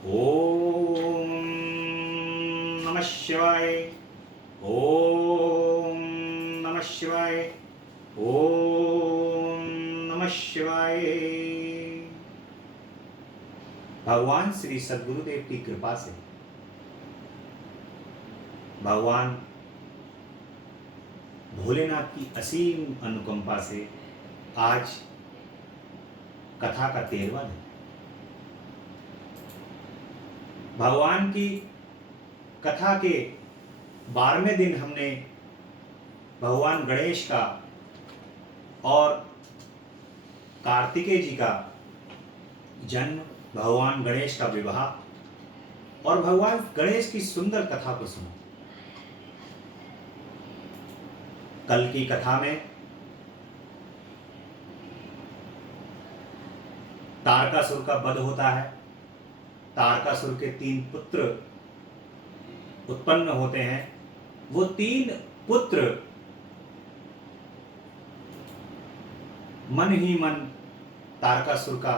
ओम नमः शिवाय। ओम नमः शिवाय। ओम नमः शिवाय। भगवान श्री सद्गुरुदेव की कृपा से, भगवान भोलेनाथ की असीम अनुकंपा से आज कथा का 13वां दिन। भगवान की कथा के 12वें दिन हमने भगवान गणेश का और कार्तिकेय जी का जन्म, भगवान गणेश का विवाह और भगवान गणेश की सुंदर कथा को सुना। कल की कथा में तारकासुर का वध होता है। तारकासुर के 3 पुत्र उत्पन्न होते हैं। वो 3 पुत्र मन ही मन तारकासुर का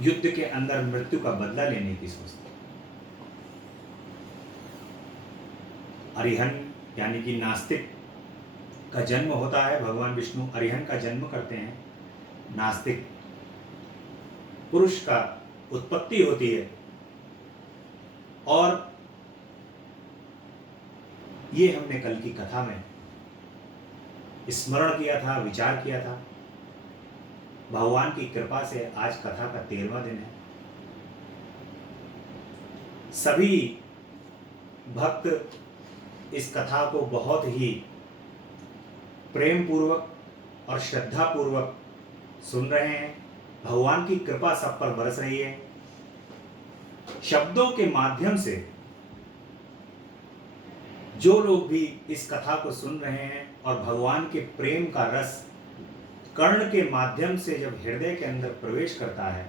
युद्ध के अंदर मृत्यु का बदला लेने की सोचते हैं। अरिहन यानी कि नास्तिक का जन्म होता है। भगवान विष्णु अरिहन का जन्म करते हैं। नास्तिक पुरुष का उत्पत्ति होती है और ये हमने कल की कथा में स्मरण किया था, विचार किया था। भगवान की कृपा से आज कथा का 13वां दिन है। सभी भक्त इस कथा को बहुत ही प्रेम पूर्वक और श्रद्धा पूर्वक सुन रहे हैं। भगवान की कृपा सब पर बरस रही है। शब्दों के माध्यम से जो लोग भी इस कथा को सुन रहे हैं और भगवान के प्रेम का रस कर्ण के माध्यम से जब हृदय के अंदर प्रवेश करता है,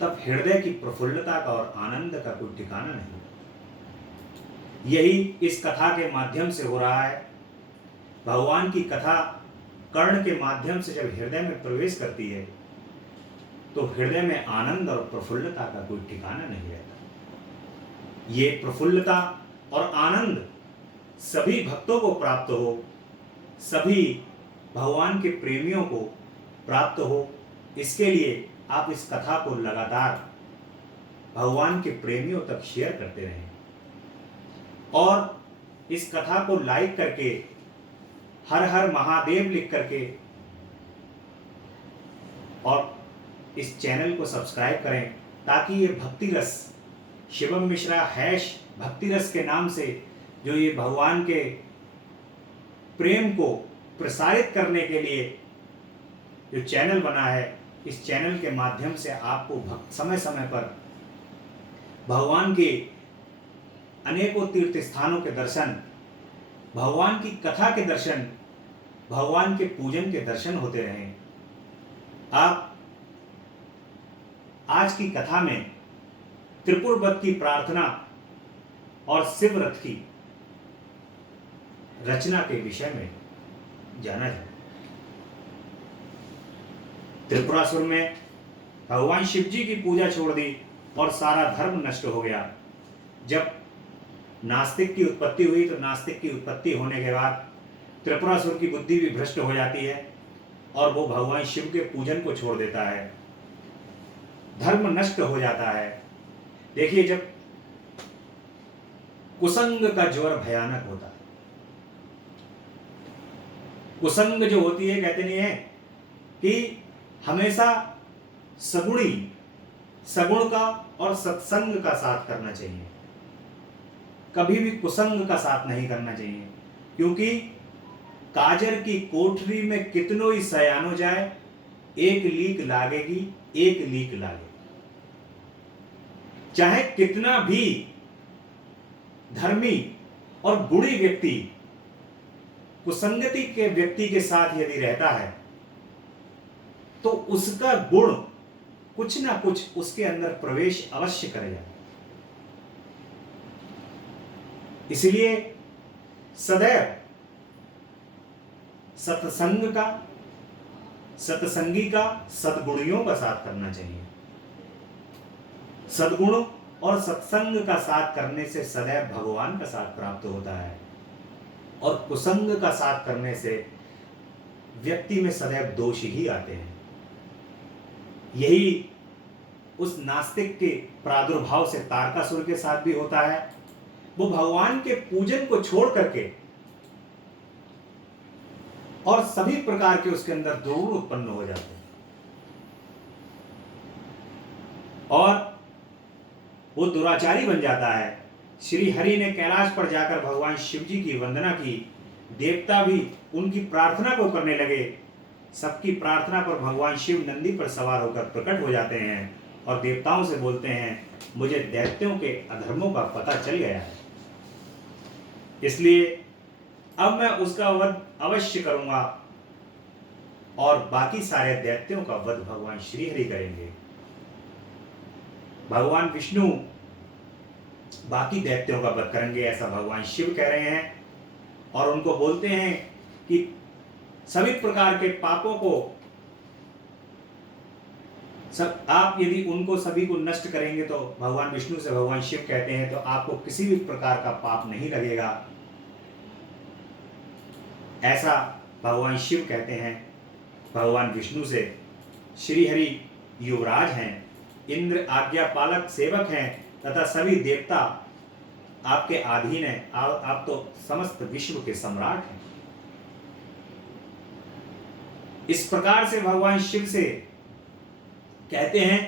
तब हृदय की प्रफुल्लता का और आनंद का कोई ठिकाना नहीं। यही इस कथा के माध्यम से हो रहा है। भगवान की कथा कर्ण के माध्यम से जब हृदय में प्रवेश करती है, तो हृदय में आनंद और प्रफुल्लता का कोई ठिकाना नहीं रहता। ये प्रफुल्लता और आनंद सभी भक्तों को प्राप्त हो, सभी भगवान के प्रेमियों को प्राप्त हो, इसके लिए आप इस कथा को लगातार भगवान के प्रेमियों तक शेयर करते रहें और इस कथा को लाइक करके, हर हर महादेव लिख करके और इस चैनल को सब्सक्राइब करें, ताकि ये भक्ति रस, शिवम मिश्रा # भक्ति रस के नाम से जो ये भगवान के प्रेम को प्रसारित करने के लिए जो चैनल बना है, इस चैनल के माध्यम से आपको समय समय पर भगवान के अनेकों तीर्थ स्थानों के दर्शन, भगवान की कथा के दर्शन, भगवान के पूजन के दर्शन होते रहें। आप आज की कथा में त्रिपुर वध की प्रार्थना और शिव रथ की रचना के विषय में जाना जाए। त्रिपुरासुर में भगवान शिव जी की पूजा छोड़ दी और सारा धर्म नष्ट हो गया। जब नास्तिक की उत्पत्ति हुई, तो नास्तिक की उत्पत्ति होने के बाद त्रिपुरासुर की बुद्धि भी भ्रष्ट हो जाती है और वो भगवान शिव के पूजन को छोड़ देता है। धर्म नष्ट हो जाता है। देखिए, जब कुसंग का ज्वर भयानक होता है, कुसंग जो होती है, कहते नहीं है कि हमेशा सगुण का और सत्संग का साथ करना चाहिए, कभी भी कुसंग का साथ नहीं करना चाहिए। क्योंकि काजर की कोठरी में कितनो ही सयानो जाए, एक लीक लागेगी, एक लीक लागेगी। चाहे कितना भी धर्मी और गुणी व्यक्ति कुसंगति के व्यक्ति के साथ यदि रहता है, तो उसका गुण कुछ ना कुछ उसके अंदर प्रवेश अवश्य करेगा। इसलिए सदैव सत्संग का, सत्संगी का, सद्गुणियों का साथ करना चाहिए। सद्गुण और सत्संग का साथ करने से सदैव भगवान का साथ प्राप्त होता है, और कुसंग का साथ करने से व्यक्ति में सदैव दोष ही आते हैं। यही उस नास्तिक के प्रादुर्भाव से तारकासुर के साथ भी होता है। वो भगवान के पूजन को छोड़ करके और सभी प्रकार के उसके अंदर दुर्गुण उत्पन्न हो जाते हैं, और वो दुराचारी बन जाता है। श्री हरि ने कैलाश पर जाकर भगवान शिव जी की वंदना की। देवता भी उनकी प्रार्थना को करने लगे। सबकी प्रार्थना पर भगवान शिव नंदी पर सवार होकर प्रकट हो जाते हैं और देवताओं से बोलते हैं, मुझे दैत्यों के अधर्मों का पता चल गया है, इसलिए अब मैं उसका वध अवश्य करूंगा, और बाकी सारे दैत्यों का वध भगवान श्री हरि करेंगे। भगवान विष्णु बाकी दैत्यों का वध करेंगे, ऐसा भगवान शिव कह रहे हैं, और उनको बोलते हैं कि सभी प्रकार के पापों को आप यदि उनको सभी को नष्ट करेंगे तो भगवान विष्णु से भगवान शिव कहते हैं तो आपको किसी भी प्रकार का पाप नहीं लगेगा, ऐसा भगवान शिव कहते हैं भगवान विष्णु से। श्री हरि युवराज हैं, इंद्र आज्ञा पालक सेवक हैं, तथा सभी देवता आपके अधीन हैं। आप तो समस्त विश्व के सम्राट हैं। इस प्रकार से भगवान शिव से कहते हैं।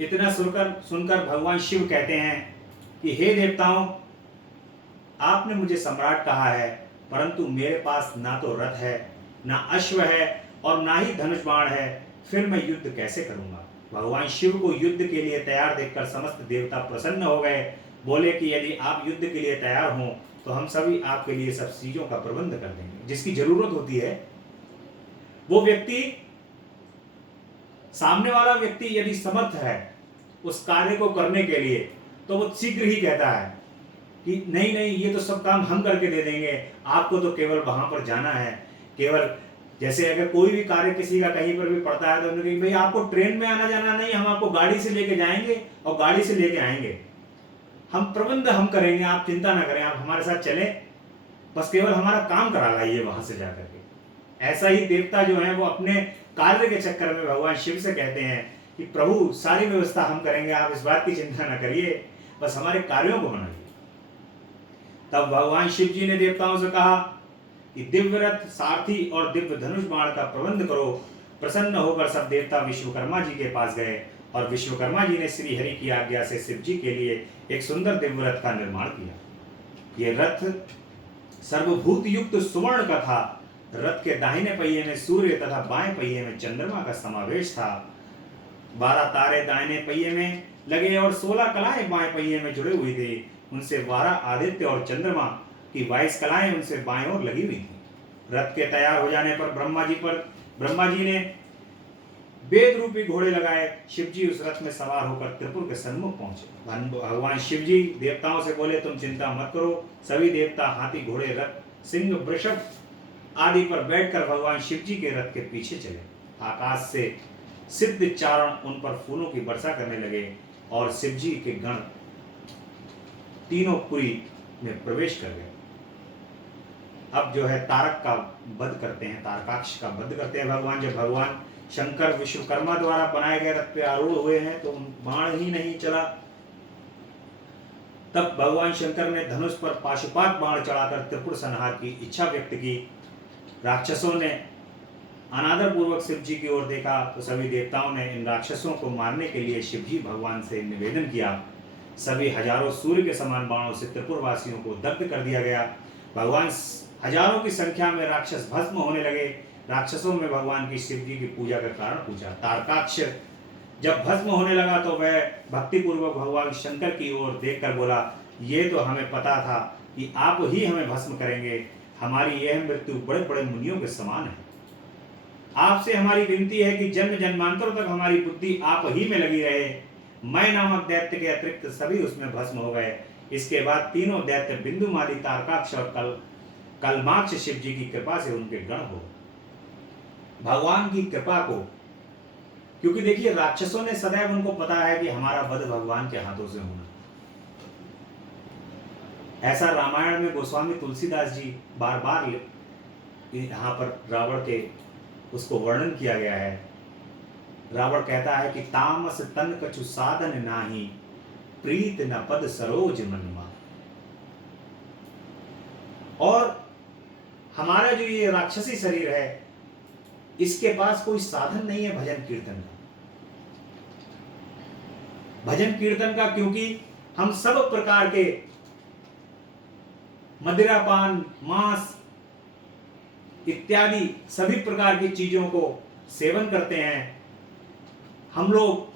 इतना सुनकर भगवान शिव कहते हैं कि हे देवताओं, आपने मुझे सम्राट कहा है, परंतु मेरे पास ना तो रथ है, ना अश्व है, और ना ही धनुष बाण है, फिर मैं युद्ध कैसे करूंगा। भगवान शिव को युद्ध के लिए तैयार देखकर समस्त देवता प्रसन्न हो गए। बोले कि यदि आप युद्ध के लिए तैयार हों तो हम सभी आपके लिए सब चीजों का प्रबंध कर देंगे, जिसकी जरूरत होती है। वो व्यक्ति, सामने वाला व्यक्ति यदि समर्थ है उस कार्य को करने के लिए, तो वो शीघ्र ही कहता है कि नहीं नहीं, ये तो सब काम हम करके दे देंगे, आपको तो केवल वहां पर जाना है। केवल जैसे अगर कोई भी कार्य किसी का कहीं पर भी पड़ता है तो उन्होंने कहा भाई आपको ट्रेन में आना जाना नहीं, हम आपको गाड़ी से लेके जाएंगे और गाड़ी से लेके आएंगे, हम प्रबंध हम करेंगे, आप चिंता ना करें, आप हमारे साथ चले, बस केवल हमारा काम करा लाइए वहां से जाकर के। ऐसा ही देवता जो है वो अपने कार्य के चक्कर में भगवान शिव से कहते हैं कि प्रभु सारी व्यवस्था हम करेंगे, आप इस बात की चिंता ना करिए, बस हमारे कार्यों को बनाइए। तब भगवान शिव जी ने देवताओं से कहा कि दिव्य रथ, सारथी और दिव्य धनुष बाण का प्रबंध करो। प्रसन्न होकर सब देवता विश्वकर्मा जी के पास गए और विश्वकर्मा जी ने श्री हरि की आज्ञा से शिव जी के लिए एक सुंदर दिव्य रथ का निर्माण किया। ये रथ सर्वभूत युक्त सुवर्ण का था। रथ के दाहिने पहिए में सूर्य तथा बाएं पहिए में चंद्रमा का समावेश था। 12 तारे दाहिने पहिए में लगे और 16 कलाएं बाएं पहिए में जुड़े हुई थे। उनसे 12 आदित्य और चंद्रमा की 22 कलाएं उनसे बाएं ओर लगी हुई थी। रथ के तैयार हो जाने पर ब्रह्मा जी ने वेद रूपी घोड़े लगाए। शिव जी उस रथ में सवार होकर त्रिपुर के सन्मुख पहुंचे। भगवान शिव जी देवताओं से बोले, तुम चिंता मत करो। सभी देवता हाथी, घोड़े, रथ, सिंह, वृषभ आदि पर बैठकर भगवान शिव जी के रथ के पीछे चले। आकाश से सिद्ध चारण उन पर फूलों की वर्षा करने लगे और शिव जी के गण तीनों पुरी में प्रवेश कर गए। अब जो है तारक का वध करते हैं, तारकाक्ष का वध करते हैं भगवान। जब भगवान शंकर विश्वकर्मा द्वारा बनाए गए रथ पे आरूढ़ हुए हैं तो बाण ही नहीं चला। तब भगवान शंकर ने धनुष पर पाशुपात बाण चढ़ाकर त्रिपुर संहार की इच्छा व्यक्त की। राक्षसों ने अनादर पूर्वक शिव जी की ओर देखा तो सभी देवताओं ने इन राक्षसों को मारने के लिए शिव जी भगवान से निवेदन किया। सभी हजारों सूर्य के समान बाणों से त्रिपुर वासियों को दग्ध कर दिया गया। भगवान हजारों की संख्या में राक्षस भस्म होने लगे। राक्षसों में भगवान की शिव जी की पूजा का कारण पूछा। तारकाक्ष जब भस्म होने लगा तो वह भक्ति पूर्वक भगवान शंकर की ओर देखकर बोला, ये तो हमें पता था कि आप ही हमें भस्म करेंगे। हमारी यह मृत्यु बड़े बड़े मुनियों के समान है। आपसे हमारी विनती है कि जन्म जन्मांतरों तक हमारी बुद्धि आप ही में लगी रहे। मैं नामक दैत्य के अतिरिक्त सभी उसमें भस्म हो गए। इसके बाद तीनों दैत्य बिंदुमाली, तारकाक्ष और कलमाक्ष शिव जी की कृपा से उनके गण हो। भगवान की कृपा को क्योंकि देखिए राक्षसों ने सदैव उनको पता है कि हमारा वध भगवान के हाथों से होना। ऐसा रामायण में गोस्वामी तुलसीदास जी बार बार यहाँ पर रावण के उसको वर्णन किया गया है। रावण कहता है कि तामस तन कछु साधन नाही, प्रीत न पद सरोज मनमा। और हमारा जो ये राक्षसी शरीर है, इसके पास कोई साधन नहीं है भजन कीर्तन का। भजन कीर्तन का, क्योंकि हम सब प्रकार के मदिरापान, मांस इत्यादि सभी प्रकार की चीजों को सेवन करते हैं। हम लोग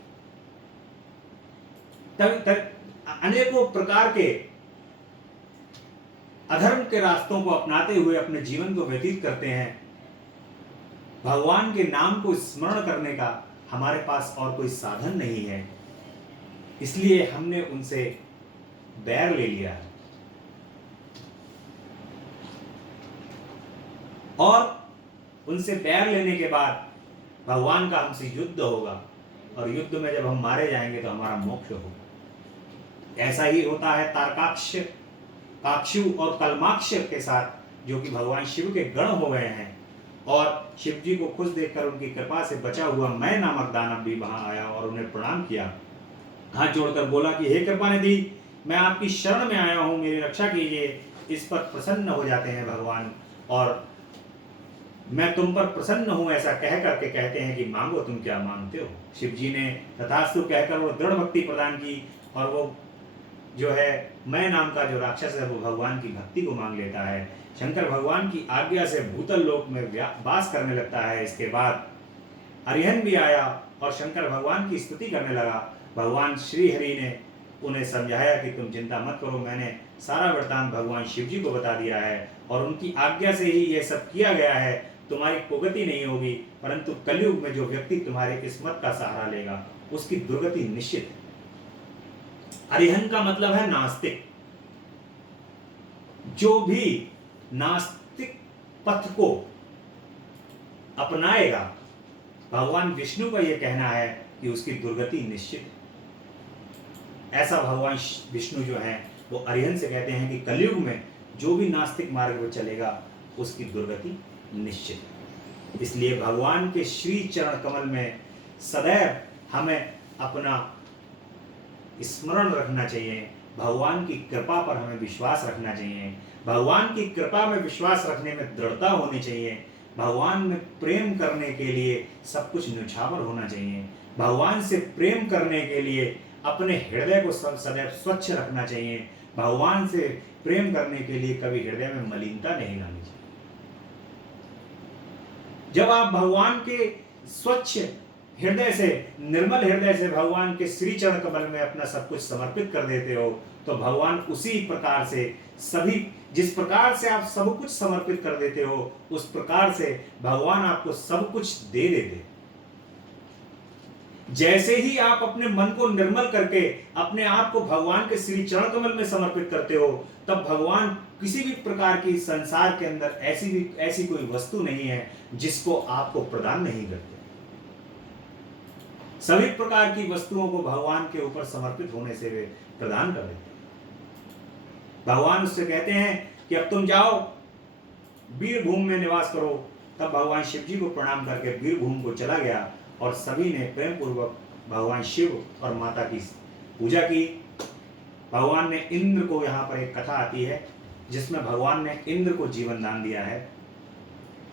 अनेकों प्रकार के अधर्म के रास्तों को अपनाते हुए अपने जीवन को व्यतीत करते हैं। भगवान के नाम को स्मरण करने का हमारे पास और कोई साधन नहीं है, इसलिए हमने उनसे बैर ले लिया है। और उनसे बैर लेने के बाद भगवान का हमसे युद्ध होगा, और युद्ध में जब हम मारे जाएंगे तो हमारा मोक्ष होगा। ऐसा ही होता है तारकाक्ष, काक्षु और कलमाक्ष के साथ, जो कि भगवान शिव के गण हो गए हैं। और शिव जी को खुश देखकर उनकी कृपा से बचा हुआ मैं नामक दानव भी वहां आया और उन्हें प्रणाम किया, हाथ जोड़कर बोला कि हे कृपा निधि, मैं आपकी शरण में आया हूं, मेरी रक्षा कीजिए। इस पर प्रसन्न हो जाते हैं भगवान, और मैं तुम पर प्रसन्न हूं ऐसा कह करके कहते हैं कि मांगो, तुम क्या मांगते हो। शिव जी ने तथास्तु कहकर वो दृढ़ भक्ति प्रदान की, और वो जो है मैं नाम का जो राक्षस है वो भगवान की भक्ति को मांग लेता है। शंकर भगवान की आज्ञा से भूतल लोक में वास करने लगता है। इसके बाद अरिहन भी आया और शंकर भगवान की स्तुति करने लगा। भगवान श्री हरि ने उन्हें समझाया कि तुम चिंता मत करो, मैंने सारा वृत्तांत भगवान शिव जी को बता दिया है, और उनकी आज्ञा से ही यह सब किया गया है। तुम्हारी कुगति नहीं होगी, परंतु कलयुग में जो व्यक्ति तुम्हारे किस्मत का सहारा लेगा उसकी दुर्गति निश्चित है। अरिहंत का मतलब है नास्तिक। जो भी नास्तिक पथ को अपनाएगा, भगवान विष्णु का यह कहना है कि उसकी दुर्गति निश्चित है। ऐसा भगवान विष्णु जो है वो अरिहंत से कहते हैं कि कलयुग में जो भी नास्तिक मार्ग पर चलेगा उसकी दुर्गति निश्चित है। इसलिए भगवान के श्री चरण कमल में सदैव हमें अपना स्मरण रखना चाहिए। भगवान की कृपा पर हमें विश्वास रखना चाहिए। भगवान की कृपा में विश्वास रखने में दृढ़ता होनी चाहिए। भगवान में प्रेम करने के लिए सब कुछ न्यौछावर होना चाहिए। भगवान से प्रेम करने के लिए अपने हृदय को सदैव स्वच्छ रखना चाहिए। भगवान से प्रेम करने के लिए कभी हृदय में मलिनता नहीं लानी चाहिए। जब आप भगवान के स्वच्छ हृदय से, निर्मल हृदय से भगवान के श्री चरण कमल में अपना सब कुछ समर्पित कर देते हो, तो भगवान उसी प्रकार से सभी, जिस प्रकार से आप सब कुछ समर्पित कर देते हो, उस प्रकार से भगवान आपको सब कुछ दे देते। जैसे ही आप अपने मन को निर्मल करके अपने आप को भगवान के श्री चरण कमल में समर्पित करते हो, तब भगवान किसी भी प्रकार की संसार के अंदर ऐसी कोई वस्तु नहीं है जिसको आपको प्रदान नहीं करते। सभी प्रकार की वस्तुओं को भगवान के ऊपर समर्पित होने से वे प्रदान कर देते हैं। भगवान उससे कहते हैं कि अब तुम जाओ, वीरभूमि में निवास करो। तब भगवान शिव जी को प्रणाम करके वीरभूमि को चला गया, और सभी ने प्रेम पूर्वक भगवान शिव और माता की पूजा की। भगवान ने इंद्र को, यहाँ पर एक कथा आती है जिसमें भगवान ने इंद्र को जीवन दान दिया है।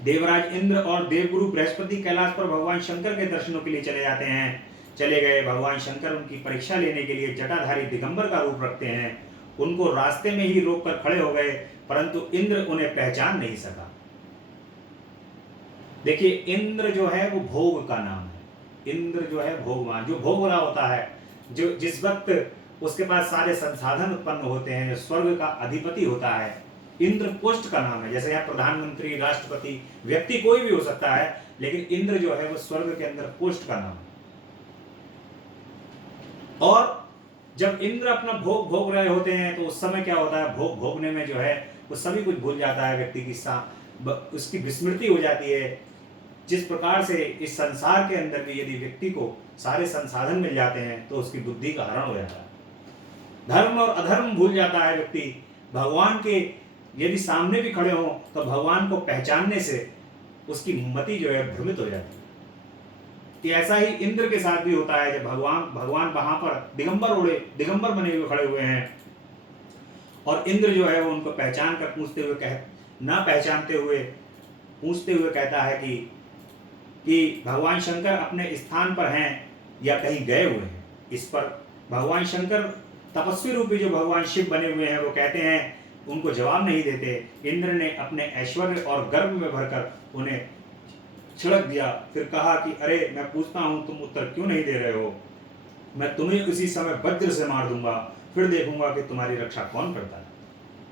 देवराज इंद्र और देवगुरु बृहस्पति कैलाश पर भगवान शंकर के दर्शनों के लिए चले जाते हैं। चले गए भगवान शंकर उनकी परीक्षा लेने के लिए जटाधारी दिगंबर का रूप रखते हैं। उनको रास्ते में ही रोककर खड़े हो गए, परंतु इंद्र उन्हें पहचान नहीं सका। देखिए, इंद्र जो है वो भोग का नाम है। इंद्र जो है भोगवान, जो भोग रहा होता है, जो जिस वक्त उसके पास सारे संसाधन उत्पन्न होते हैं, जो स्वर्ग का अधिपति होता है, इंद्र पोस्ट का नाम है। जैसे यहाँ प्रधानमंत्री, राष्ट्रपति, व्यक्ति कोई भी हो सकता है, लेकिन इंद्र जो है वो स्वर्ग के अंदर पोस्ट का नाम है। और जब इंद्र अपना भोग भोग रहे होते हैं तो उस समय क्या होता है, भोग भोगने में जो है वो सभी कुछ भूल जाता है, व्यक्ति की उसकी विस्मृति हो जाती है। जिस प्रकार से इस संसार के अंदर भी यदि व्यक्ति को सारे संसाधन मिल जाते हैं तो उसकी बुद्धि का हरण हो जाता है, धर्म और अधर्म भूल जाता है व्यक्ति। भगवान के यदि सामने भी खड़े हों तो भगवान को पहचानने से उसकी मति जो है भ्रमित हो जाती है। कि ऐसा ही इंद्र के साथ भी होता है। जब भगवान वहां पर दिगंबर बने हुए खड़े हुए हैं और इंद्र जो है वो उनको पहचान कर पहचानते हुए पूछते हुए कहता है कि भगवान शंकर अपने स्थान पर हैं या कहीं गए हुए हैं। इस पर भगवान शंकर तपस्वी रूपी जो भगवान शिव बने हुए हैं वो कहते हैं, उनको जवाब नहीं देते। इंद्र ने अपने ऐश्वर्य और गर्व में भरकर उन्हें छिड़क दिया। फिर कहा कि अरे मैं पूछता हूं, तुम उत्तर क्यों नहीं दे रहे हो? मैं तुम्हें उसी समय वज्र से मार दूंगा, फिर देखूंगा कि तुम्हारी रक्षा कौन करता है।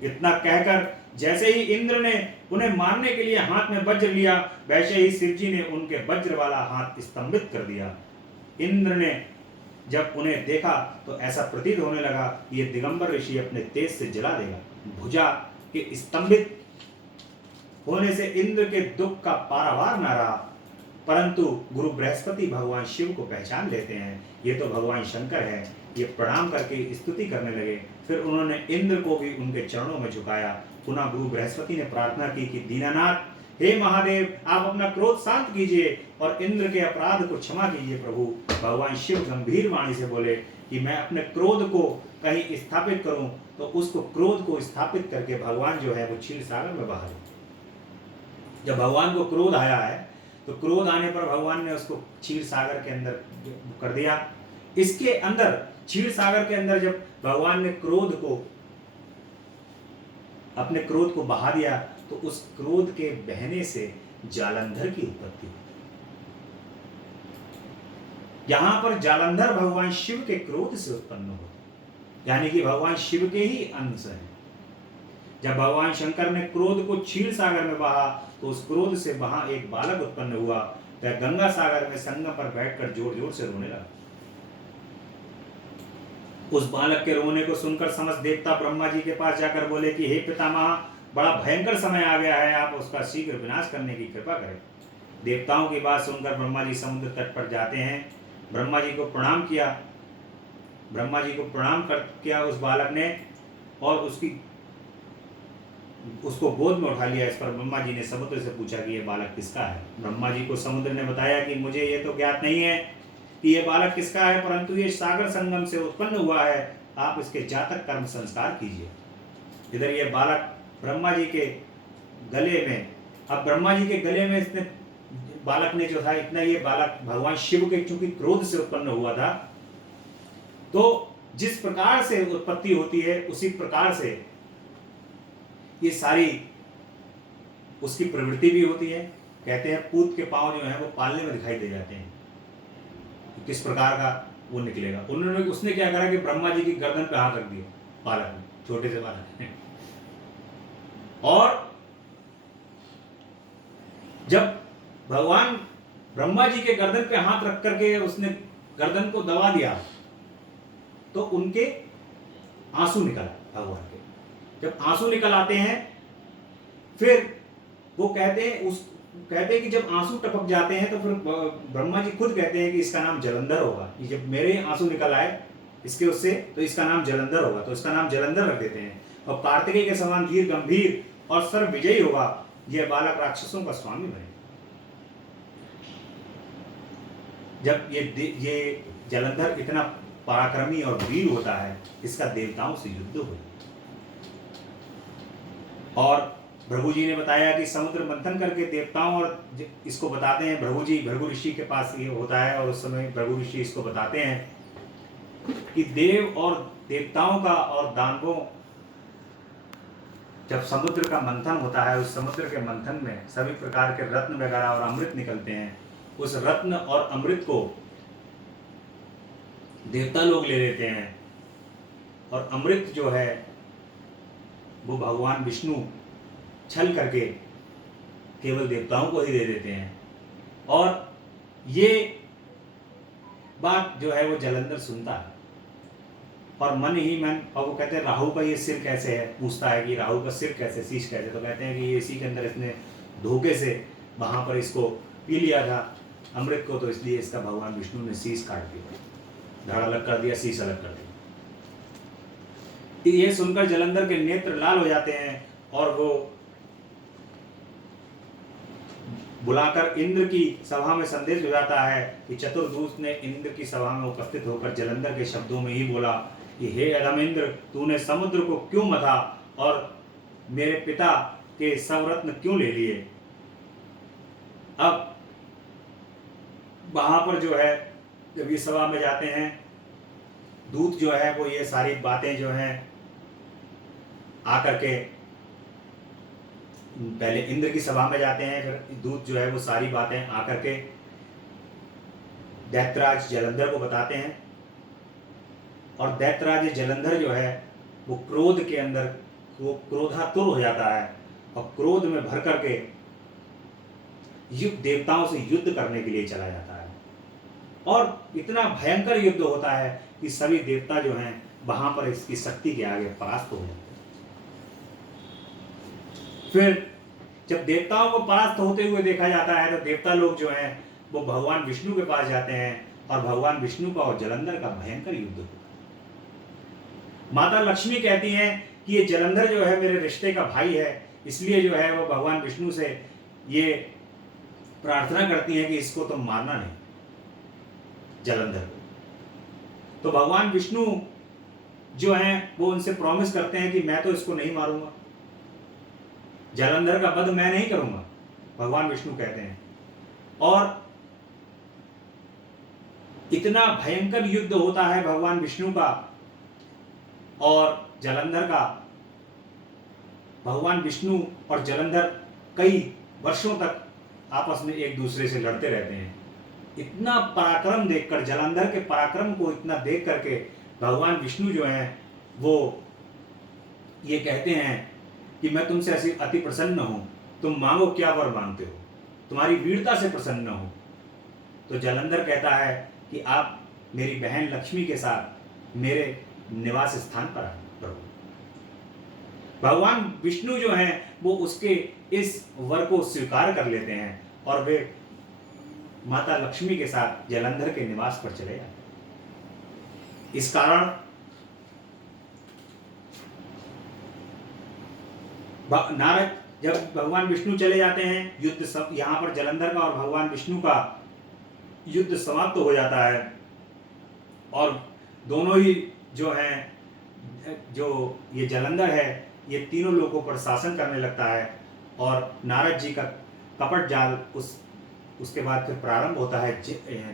इतना कहकर जैसे ही इंद्र ने उन्हें मारने के लिए हाथ में वज्र लिया, वैसे ही शिवजी ने उनके वज्र वाला हाथ स्तंभित कर दिया। इंद्र ने जब उन्हें देखा तो ऐसा प्रतीत होने लगा कि ये दिगंबर ऋषि अपने तेज से जला देगा। भुजा के स्तंभित होने से इंद्र के दुख का पारावार न रहा, परंतु गुरु बृहस्पति भगवान शिव को पहचान लेते हैं, ये तो भगवान शंकर है। ये प्रणाम करके स्तुति करने लगे। फिर उन्होंने इंद्र को भी उनके चरणों में झुकाया। पुनः गुरु बृहस्पति ने प्रार्थना की कि दीनानाथ, हे महादेव, आप अपना क्रोध शांत कीजिए और इंद्र के अपराध को क्षमा कीजिए प्रभु। भगवान शिव गंभीर वाणी से बोले कि मैं अपने क्रोध को कहीं स्थापित करूं तो उसको क्रोध को स्थापित करके भगवान जो है वो क्षीर सागर में बहा दें। जब भगवान को क्रोध आया है तो क्रोध आने पर भगवान ने उसको क्षीर सागर के अंदर कर दिया। इसके अंदर क्षीर सागर के अंदर जब भगवान ने अपने क्रोध को बहा दिया तो उस क्रोध के बहने से जालंधर की उत्पत्ति हुई। यहां पर जालंधर भगवान शिव के क्रोध से उत्पन्न हुआ, यानी कि भगवान शिव के ही अंश है। जब भगवान शंकर ने क्रोध को क्षीर सागर में बहा तो उस क्रोध से वहां एक बालक उत्पन्न हुआ। वह गंगा सागर में संगम पर बैठकर जोर जोर से रोने लगा। उस बालक के रोने को सुनकर समस्त देवता ब्रह्मा जी के पास जाकर बोले कि हे पितामह, बड़ा भयंकर समय आ गया है, आप उसका शीघ्र विनाश करने की कृपा करें। देवताओं की बात सुनकर ब्रह्मा जी समुद्र तट पर जाते हैं। ब्रह्मा जी को प्रणाम किया उस बालक ने और उसको गोद में उठा लिया। इस पर ब्रह्मा जी ने समुद्र से पूछा कि ये बालक किसका है। ब्रह्मा जी को समुद्र ने बताया कि मुझे ये तो ज्ञात नहीं है कि ये बालक किसका है, परंतु ये सागर संगम से उत्पन्न हुआ है, आप इसके जातक कर्म संस्कार कीजिए। इधर ये बालक ब्रह्मा जी के गले में, अब ब्रह्मा जी के गले में इसने बालक ने जो था, इतना ये बालक भगवान शिव के चूंकि क्रोध से उत्पन्न हुआ था, तो जिस प्रकार से उत्पत्ति होती है उसी प्रकार से ये सारी उसकी प्रवृत्ति भी होती है। कहते हैं पूत के पांव जो है वो पालने में दिखाई दे जाते हैं, तो किस प्रकार का वो निकलेगा। उसने क्या करा कि ब्रह्मा जी की गर्दन पे हाथ रख दिया बालक ने, छोटे से बालक ने, और जब भगवान ब्रह्मा जी के गर्दन पे हाथ रख करके उसने गर्दन को दबा दिया तो उनके आंसू निकला भगवान के। जब आंसू निकल आते हैं फिर वो कहते हैं कि जब आंसू टपक जाते हैं तो फिर ब्रह्मा जी खुद कहते हैं कि इसका नाम जलंधर होगा, कि जब मेरे आंसू निकल आए इसके उससे तो इसका नाम जलंधर होगा, तो इसका नाम जलंधर रख देते हैं। और कार्तिकेय के समान वीर गंभीर और सर्व विजयी होगा, यह बालक राक्षसों का स्वामी बने। जब ये जलंधर इतना पराक्रमी और वीर होता है, इसका देवताओं से युद्ध हुआ और भृगु जी ने बताया कि समुद्र मंथन करके देवताओं और इसको बताते हैं। भृगु ऋषि के पास ये होता है और उस समय भृगु ऋषि इसको बताते हैं कि देव और देवताओं का और दानवों जब समुद्र का मंथन होता है, उस समुद्र के मंथन में सभी प्रकार के रत्न वगैरह और अमृत निकलते हैं। उस रत्न और अमृत को देवता लोग ले लेते हैं और अमृत जो है वो भगवान विष्णु छल करके केवल देवताओं को ही दे देते हैं। और ये बात जो है वो जलंधर सुनता है और मन ही मन, और वो कहते हैं राहु का ये सिर कैसे है, पूछता है कि राहु का सिर कैसे, शीश कैसे, तो कहते हैं कि ये इसी के अंदर इसने धोखे से वहां पर इसको पी लिया था अमृत को, तो इसलिए इसका भगवान विष्णु ने शीश काट दिया, धड़ अलग कर दिया, शीश अलग कर दिया। ये सुनकर जलंधर के नेत्र लाल हो जाते हैं और वो बुलाकर इंद्र की सभा में संदेश भेजाता है कि चतुर्दूत ने इंद्र की सभा में उपस्थित होकर जलंधर के शब्दों में ही बोला कि हे अधम इंद्र, तूने समुद्र को क्यों मथा और मेरे पिता के सब रत्न क्यों ले लिए। अब वहां पर जो है जब ये सभा में जाते हैं, दूत जो है वो ये सारी बातें जो हैं आकर के पहले इंद्र की सभा में जाते हैं, फिर दूत जो है वो सारी बातें आकर के दैत्यराज जलंधर को बताते हैं। और दैत्यराज जलंधर जो है वो क्रोध के अंदर वो क्रोधातुर हो जाता है और क्रोध में भर करके युद्ध देवताओं से युद्ध करने के लिए चला जाता है। और इतना भयंकर युद्ध होता है कि सभी देवता जो हैं वहां पर इसकी शक्ति के आगे परास्त हो जाते हैं। फिर जब देवताओं को परास्त होते हुए देखा जाता है तो देवता लोग जो हैं वो भगवान विष्णु के पास जाते हैं और भगवान विष्णु का और जलंधर का भयंकर युद्ध होता है। माता लक्ष्मी कहती हैं कि ये जलंधर जो है मेरे रिश्ते का भाई है, इसलिए जो है वो भगवान विष्णु से ये प्रार्थना करती हैं कि इसको तो मारना नहीं, जलंधर को। तो भगवान विष्णु जो हैं वो उनसे प्रॉमिस करते हैं कि मैं तो इसको नहीं मारूंगा, जलंधर का वध मैं नहीं करूंगा, भगवान विष्णु कहते हैं। और इतना भयंकर युद्ध होता है भगवान विष्णु का और जलंधर का। भगवान विष्णु और जलंधर कई वर्षों तक आपस में एक दूसरे से लड़ते रहते हैं। इतना पराक्रम देखकर, जलंधर के पराक्रम को इतना देख करके भगवान विष्णु जो हैं वो ये कहते हैं कि मैं तुमसे ऐसी अति प्रसन्न हूं, तुम मांगो क्या वर मांगते हो, तुम्हारी वीरता से प्रसन्न हो। तो जलंधर कहता है कि आप मेरी बहन लक्ष्मी के साथ मेरे निवास स्थान पर आए प्रभु। भगवान विष्णु जो हैं वो उसके इस वर को स्वीकार कर लेते हैं और वे माता लक्ष्मी के साथ जलंधर के निवास पर चले जाते। इस कारण नारद जब भगवान विष्णु चले जाते हैं, युद्ध सब यहां पर जलंधर का और भगवान विष्णु का युद्ध समाप्त हो जाता है और दोनों ही जो हैं, जो ये जलंधर है ये तीनों लोगों पर शासन करने लगता है और नारद जी का कपट जाल उसके बाद फिर प्रारंभ होता है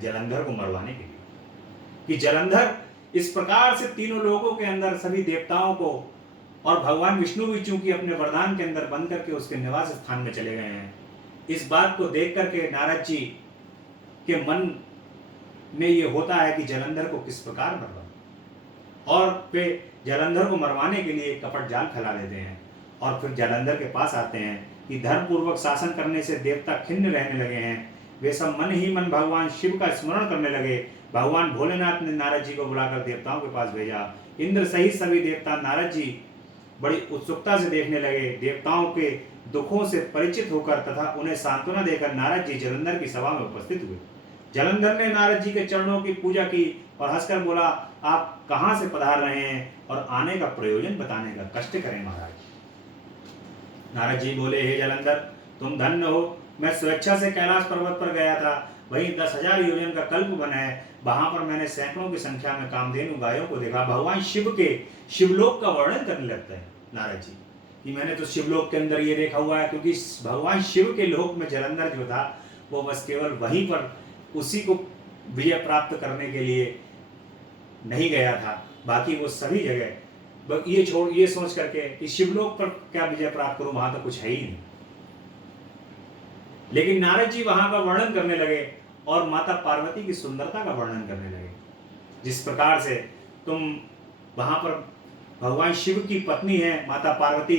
जलंधर को मरवाने के लिए। कि जलंधर इस प्रकार से तीनों लोगों के अंदर सभी देवताओं को और भगवान विष्णु भी चूंकि अपने वरदान के अंदर बंद करके उसके निवास स्थान में चले गए हैं, इस बात को देख करके नारद जी के मन में ये होता है कि जलंधर को किस प्रकार मरवा, और वे जलंधर को मरवाने के लिए कपट जाल फैला देते हैं और फिर जलंधर के पास आते हैं कि धर्मपूर्वक शासन करने से देवता खिन्न रहने लगे हैं। वे सब मन ही मन भगवान शिव का स्मरण करने लगे। भगवान भोलेनाथ ने नारद जी को बुलाकर देवताओं के पास भेजा। इंद्र सहित सभी देवता नारद जी बड़ी उत्सुकता से देखने लगे। देवताओं के दुखों से परिचित होकर तथा उन्हें सांत्वना देकर नारद जी जलंधर की सभा में उपस्थित हुए। जलंधर ने नारद जी के चरणों की पूजा की और हंसकर बोला, आप कहां से पधार रहे हैं और आने का प्रयोजन बताने का कष्ट करें महाराज। नारद जी बोले, हे जलंधर, तुम धन्य हो। मैं स्वेच्छा से कैलाश पर्वत पर गया था, वहीं 10,000 योजन का कल्प बना है। वहां पर मैंने सैकड़ों की संख्या में कामधेनु गायों को देखा। भगवान शिव के शिवलोक का वर्णन करने लगते हैं नारद जी कि मैंने तो शिवलोक के अंदर ये देखा हुआ है, क्योंकि भगवान शिव के लोक में जलंधर जो था वो बस केवल वहीं पर उसी को विजय प्राप्त करने के लिए नहीं गया था, बाकी वो सभी जगह ये सोच करके कि शिवलोक पर क्या विजय प्राप्त करूं, वहां तो कुछ है ही नहीं। लेकिन नारद जी वहां का वर्णन करने लगे और माता पार्वती की सुंदरता का वर्णन करने लगे। जिस प्रकार से तुम वहां पर भगवान शिव की पत्नी है माता पार्वती,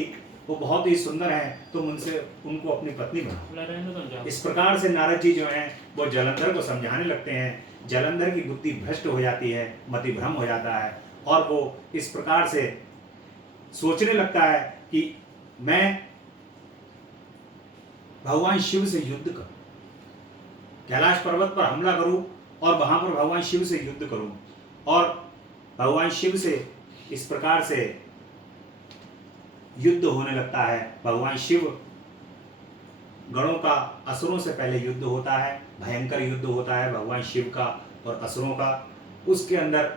वो बहुत ही सुंदर है, तुम उनको अपनी पत्नी बनाओ। इस प्रकार से नारद जी जो हैं वो जलंधर को समझाने लगते हैं। जलंधर की बुद्धि भ्रष्ट हो जाती है, मति भ्रम हो जाता है और वो इस प्रकार से सोचने लगता है कि मैं भगवान शिव से युद्ध करूं। कैलाश पर्वत पर हमला करूं और वहां पर भगवान शिव से युद्ध करूं और भगवान शिव से इस प्रकार से युद्ध होने लगता है। भगवान शिव गणों का असुरों से पहले युद्ध होता है, भयंकर युद्ध होता है भगवान शिव का और असुरों का। उसके अंदर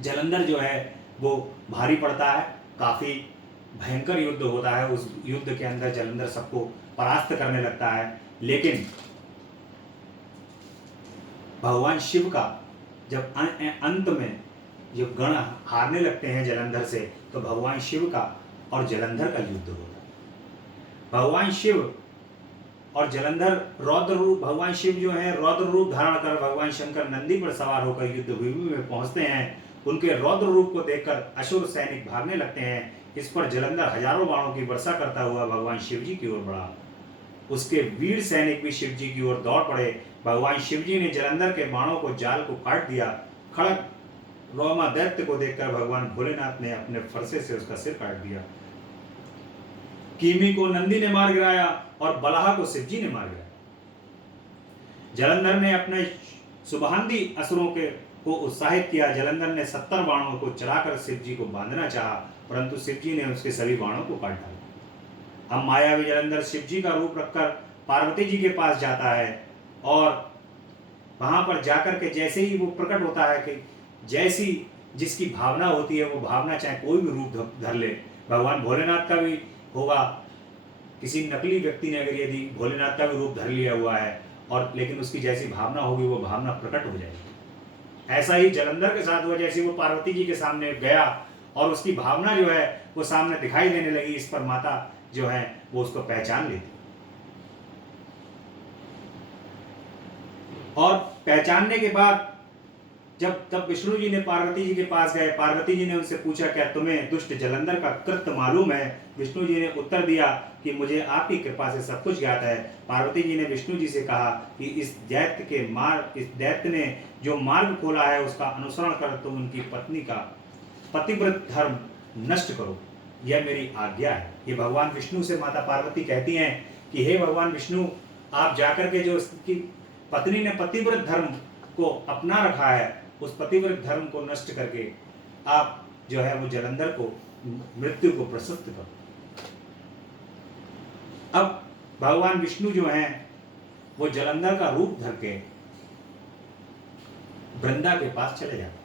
जलंधर जो है वो भारी पड़ता है, काफ़ी भयंकर युद्ध होता है। उस युद्ध के अंदर जलंधर सबको परास्त करने लगता है, लेकिन भगवान शिव का जब अंत में जब गण हारने लगते हैं जलंधर से, तो भगवान शिव का और जलंधर का युद्ध होता है। भगवान शिव और जलंधर रौद्र रूप, भगवान शिव जो है रौद्र रूप धारण कर भगवान शंकर नंदी पर सवार होकर युद्ध भूमि में पहुंचते हैं। उनके रौद्र रूप को देखकर असुर सैनिक भागने लगते हैं। इस पर जलंधर हजारों बाणों की वर्षा करता हुआ भगवान शिव जी की ओर बढ़ा। उसके वीर सैनिक भी शिव जी की ओर दौड़ पड़े। भगवान शिव जी ने जलंधर के बाणों को जाल को काट दिया। खड़ग रोमा दैत्य को देखकर भगवान भोलेनाथ ने अपने फरसे से उसका सिर काट दिया। कीमी को नंदी ने मार गिराया और बलाहा को शिव जी ने मार गिराया। जलंधर ने अपने सुबहांदी असुरों को उत्साहित किया। जलंधर ने 70 बाणों को चलाकर शिव जी को बांधना चाहा, परंतु शिव जी ने उसके सभी बाणों को काट डाला। अब मायावी जलंधर शिव जी का रूप रखकर पार्वती जी के पास जाता है और वहां पर जाकर के जैसे ही वो प्रकट होता है कि जैसी जिसकी भावना होती है वो भावना चाहे कोई भी रूप धर ले, भगवान भोलेनाथ का भी होगा, किसी नकली व्यक्ति ने अगर यदि भोलेनाथ का भी रूप धर लिया हुआ है और लेकिन उसकी जैसी भावना होगी वो भावना प्रकट हो जाएगी। ऐसा ही जलंधर के साथ हुआ। जैसे वो पार्वती जी के सामने गया और उसकी भावना जो है वो सामने दिखाई देने लगी, इस पर माता जो है वो उसको पहचान लेती और पहचानने के बाद तब विष्णु जी ने पार्वती जी के पास गए। पार्वती जी ने उनसे पूछा, क्या तुम्हें दुष्ट जलंधर का कृत्य मालूम है? विष्णु जी ने उत्तर दिया कि मुझे आपकी कृपा से सब कुछ ज्ञात है। पार्वती जी ने विष्णु जी से कहा कि इस दैत्य ने जो मार्ग खोला है उसका अनुसरण कर तुम उनकी पत्नी का पतिव्रत धर्म नष्ट करो, यह मेरी आज्ञा है। ये भगवान विष्णु से माता पार्वती कहती हैं कि हे भगवान विष्णु, आप जाकर के जो उसकी पत्नी ने पतिव्रत धर्म को अपना रखा है उस पतिव्रत धर्म को नष्ट करके आप जो है वो जलंधर को मृत्यु को प्रसन्न करो। अब भगवान विष्णु जो हैं वो जलंधर का रूप धर के वृंदा के पास चले जाते।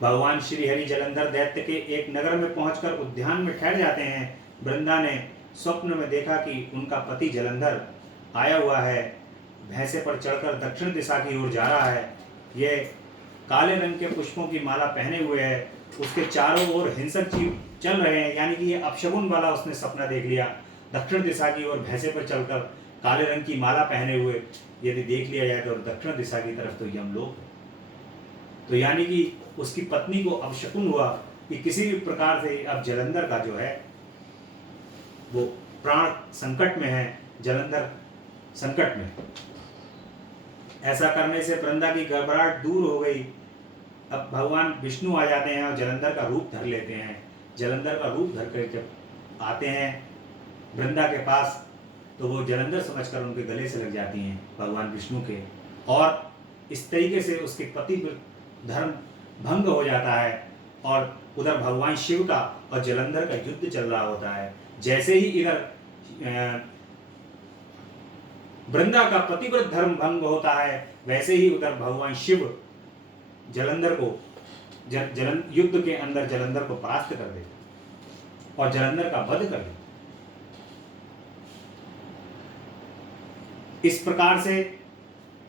भगवान श्री हरि जलंधर दैत्य के एक नगर में पहुंचकर उद्यान में ठहर जाते हैं। वृंदा ने स्वप्न में देखा कि उनका पति जलंधर आया हुआ है, भैंसे पर चढ़कर दक्षिण दिशा की ओर जा रहा है। ये काले रंग के पुष्पों की माला पहने हुए है, उसके चारों ओर हिंसक जीव चल रहे हैं, यानी कि ये अपशगुन वाला उसने सपना देख लिया। दक्षिण दिशा की ओर भैंसे पर चढ़कर काले रंग की माला पहने हुए यदि देख लिया जाए तो दक्षिण दिशा की तरफ तो यमलोक है। तो यानी कि उसकी पत्नी को अपशकुन हुआ कि किसी भी प्रकार से अब जलंधर का जो है वो प्राण संकट में है, जलंधर संकट में। ऐसा करने से वृंदा की घबराहट दूर हो गई। अब भगवान विष्णु आ जाते हैं और जलंधर का रूप धर लेते हैं। जलंधर का रूप धर कर जब आते हैं वृंदा के पास तो वो जलंधर समझकर उनके गले से लग जाती हैं भगवान विष्णु के, और इस तरीके से उसके पति धर्म भंग हो जाता है। और उधर भगवान शिव का और जलंधर का युद्ध चल रहा होता है। जैसे ही इधर वृंदा का पतिव्रत धर्म भंग होता है, वैसे ही उधर भगवान शिव जलंधर को युद्ध के अंदर जलंधर को परास्त कर देते और जलंधर का वध कर देते। इस प्रकार से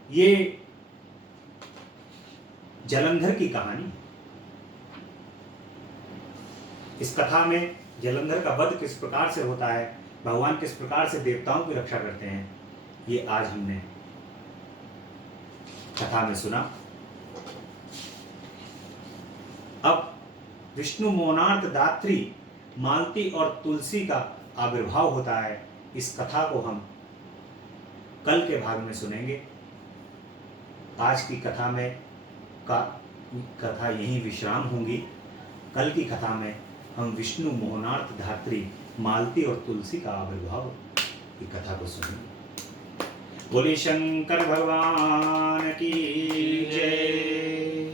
ये जलंधर की कहानी। इस कथा में जलंधर का वध किस प्रकार से होता है, भगवान किस प्रकार से देवताओं की रक्षा करते हैं, ये आज हमने कथा में सुना। अब विष्णु मोनार्थ दात्री मालती और तुलसी का आविर्भाव होता है। इस कथा को हम कल के भाग में सुनेंगे। आज की कथा में कथा यहीं विश्राम होंगी। कल की कथा में हम विष्णु मोहनार्थ धात्री मालती और तुलसी का आविर्भाव की कथा को सुनेंगे। बोले शंकर भगवान की जय।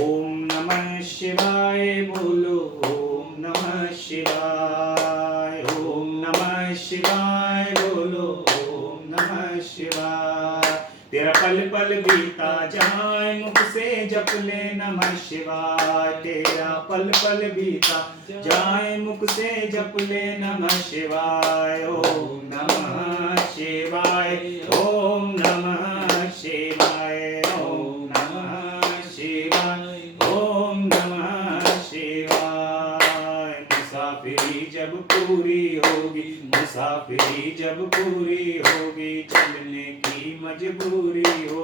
ओम नमः शिवाय बोलो, ओम नमः शिवाय, ओम नमः शिवाय बोलो, ओम नमः शिवाय। तेरा पल पल बीता जाए मुख से जप ले नमः शिवाय, तेरा पल पल बीता जाए मुख से जप ले नमः शिवाय। ओम नमः शिवाय, ओम नमः शिवाय, ओम नमः शिवाय, ओम नमः शिवाय। मुसाफिरी जब पूरी होगी, मुसाफिरी जब पूरी होगी, चलने की मजबूरी हो,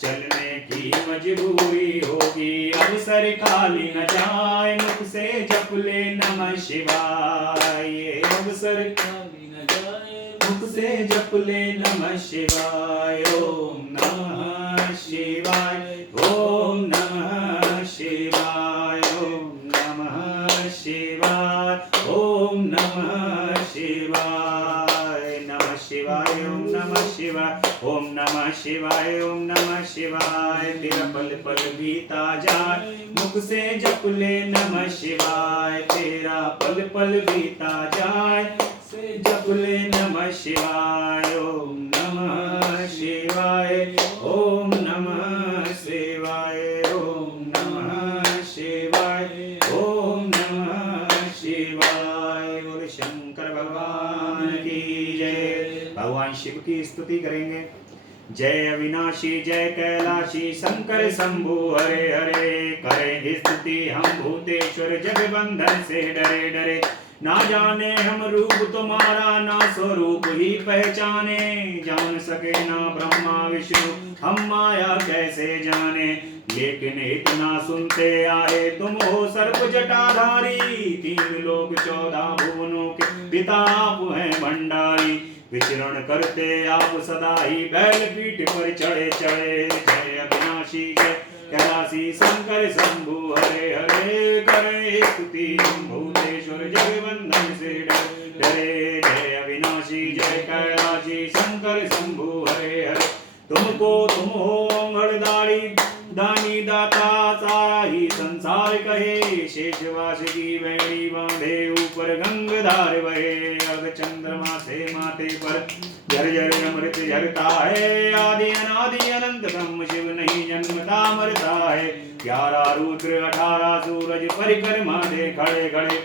चलने की मजबूरी होगी। अवसर खाली न जाए मुख से जप ले नमः शिवाय, ये अवसर खाली न जाए मुख से जप ले नमः शिवाय। ओम नमः शिवाय, ओम नमः शिवाय, ओम नमः शिवाय, ओम नमः शिवाय। नमः शिवाय, ओम नमः शिवाय, ओम नमः शिवाय, ओम नमः शिवाय। तेरा पल पल बीता जाए मुख से जप ले नमः शिवाय, तेरा पल पल बीता जाए से जप ले नमः शिवाय। ओम नमः शिवाय, ओम नमः शिवाय, ओम नमः शिवाय, ओम नमः शिवाय। बोल शंकर भगवान की जय। भगवान शिव की स्तुति करेंगे। जय अविनाशी जय कैलाशी शंकर शंभु हरे हरे, करेंगे स्तुति हम भूतेश्वर जग बंधन से डरे डरे। ना जाने हम रूप तुम्हारा ना स्वरूप ही पहचाने, जान सके ना ब्रह्मा विष्णु हम माया कैसे जाने। लेकिन इतना सुनते आए तुम हो सर्प जटाधारी, 3 लोक 14 भुवनों के पिता आप हैं भंडारी। विचरण करते आप सदा ही बैल पीठ पर चढ़े चढ़े। जय अविनाशी जय कैलाशी शंकर शंभु हरे हरे, करे स्तुति भूतेश्वर जगबंधन से डरे। जय अविनाशी जय कैलाशी शंकर शंभु हरे हरे। तुमको तुम हो अंगड़दारी दानी दाता साही संसार कहे। शेषवास की वेणी बांधे ऊपर गंगधार बहे। अर्ध चंद्रमा से माथे पर झर झर अमृत झरता है। आदि अनादि अनंत ब्रह्म शिव नहीं जन्मता मरता है। 11 रुद्र 18 सूरज परिक्रमा दे खड़े खड़े।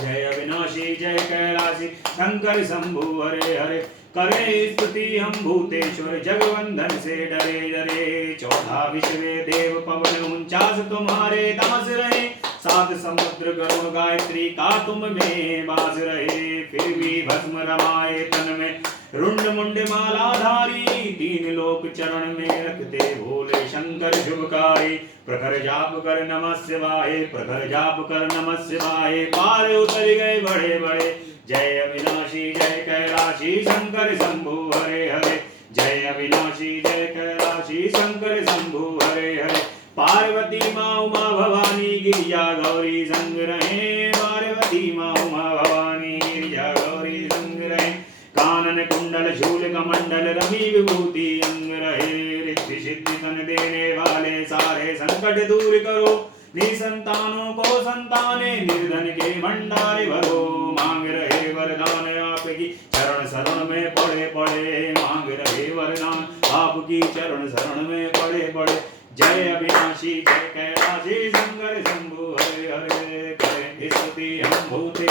जय अविनाशी जय कैलाशी शंकर शंभु हरे हरे, करे स्तुति हम भूतेश्वर जगवंदन से डरे डरे। 14 विश्व देव पवन 49 तुम्हारे दास रहे। 7 समुद्र गर्भ गायत्री का तुम में बास रहे। फिर भी भस्म रमाए तन में रुंड मुंड मालाधारी। 3 लोक चरण में रखते भोले शंकर शुभकारी। प्रखर जाप कर नमः शिवाय, प्रखर जाप कर नमः शिवाय। पार उतर गए बड़े बड़े। जय अविनाशी जय कैलाशी शंकर शंभु हरे हरे। जय अविनाशी जय कैलाशी शंकर शंभु हरे हरे। पार्वती माँ उमा भवानी गिरिजा गौरी संग रहे। पार्वती माँ उमा भवानी गिरिजा गौरी संग रहे। कानन कुंडल शूल कमंडल रवि विभूति अंग रहे। रिद्धि सिद्धि तन देने वाले सारे संकट दूर करो। निसंतानों को संताने निर्धन के भंडारे भरो। मांग रहे वरदान आपकी चरण शरण में पड़े पड़े। मांग रहे वरदान आपकी चरण शरण में पड़े पड़े। जय अविनाशी जय कैलाशी शंकर शंभु हरे हरे, करेंगे स्तुति हम भूते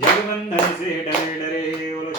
जगबंधन से डरे डरे। बोलो